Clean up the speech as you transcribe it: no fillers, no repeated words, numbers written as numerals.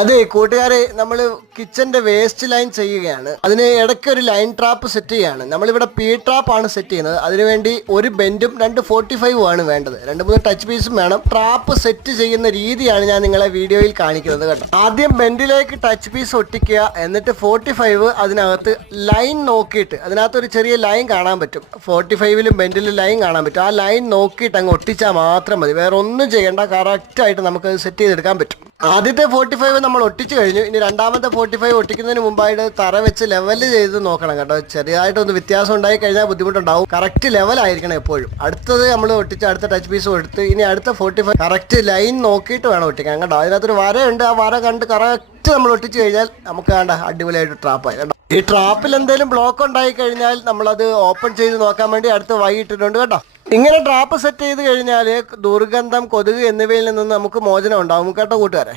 അതെ കൂട്ടുകാരെ, നമ്മൾ കിച്ചന്റെ വേസ്റ്റ് ലൈൻ ചെയ്യുകയാണ്. അതിന് ഇടയ്ക്ക് ഒരു ലൈൻ ട്രാപ്പ് സെറ്റ് ചെയ്യുകയാണ്. നമ്മളിവിടെ പി ട്രാപ്പ് ആണ് സെറ്റ് ചെയ്യുന്നത്. അതിനുവേണ്ടി ഒരു ബെൻഡും 245 ആണ് വേണ്ടത്. 2-3 ടച്ച് പീസും വേണം. ട്രാപ്പ് സെറ്റ് ചെയ്യുന്ന രീതിയാണ് ഞാൻ നിങ്ങളെ വീഡിയോയിൽ കാണിക്കുന്നത് കേട്ടോ. ആദ്യം ബെൻഡിലേക്ക് ടച്ച് പീസ് ഒട്ടിക്കുക, എന്നിട്ട് 45 അതിനകത്ത് ലൈൻ നോക്കിയിട്ട്, അതിനകത്ത് ഒരു ചെറിയ ലൈൻ കാണാൻ പറ്റും. 45ലും ബെൻഡിലും ലൈൻ കാണാൻ പറ്റും. ആ ലൈൻ നോക്കിയിട്ട് അങ്ങ് ഒട്ടിച്ചാൽ മാത്രം മതി. വേറെ ഒന്നും ചെയ്യേണ്ട. കറക്റ്റായിട്ട് നമുക്കത് സെറ്റ് ചെയ്തെടുക്കാൻ പറ്റും. ആദ്യത്തെ 45 നമ്മൾ ഒട്ടിച്ചു കഴിഞ്ഞു. ഇനി രണ്ടാമത്തെ 45 ഒട്ടിക്കുന്നതിന് മുമ്പായിട്ട് തറ വെച്ച് ലെവല് ചെയ്ത് നോക്കണം കേട്ടോ. ചെറിയതായിട്ടൊന്ന് വ്യത്യാസം ഉണ്ടായി കഴിഞ്ഞാൽ ബുദ്ധിമുട്ടുണ്ടാവും. കറക്റ്റ് ലെവലായിരിക്കണം എപ്പോഴും. അടുത്തത് നമ്മൾ ഒട്ടിച്ച് അടുത്ത ടച്ച് പീസ് എടുത്ത് ഇനി അടുത്ത 45 കറക്റ്റ് ലൈൻ നോക്കിയിട്ട് വേണം ഒട്ടിക്കാൻ കേട്ടോ. അതിനകത്തൊരു വരയുണ്ട്. ആ വര കണ്ട് കറക്റ്റ് നമ്മൾ ഒട്ടിച്ച് കഴിഞ്ഞാൽ നമുക്ക് വേണ്ട അടിപൊളിയായിട്ട് ട്രാപ്പായി കേട്ടോ. ഈ ട്രാപ്പിൽ എന്തെങ്കിലും ബ്ലോക്ക് ഉണ്ടായി കഴിഞ്ഞാൽ നമ്മളത് ഓപ്പൺ ചെയ്ത് നോക്കാൻ വേണ്ടി അടുത്ത് വൈ ഇട്ടിട്ടുണ്ട് കേട്ടോ. ഇങ്ങനെ ട്രാപ്പ് സെറ്റ് ചെയ്ത് കഴിഞ്ഞാൽ ദുർഗന്ധം, കൊതുക് എന്നിവയിൽ നിന്ന് നമുക്ക് മോചനം ഉണ്ടാവും കേട്ടോ കൂട്ടുകാരെ.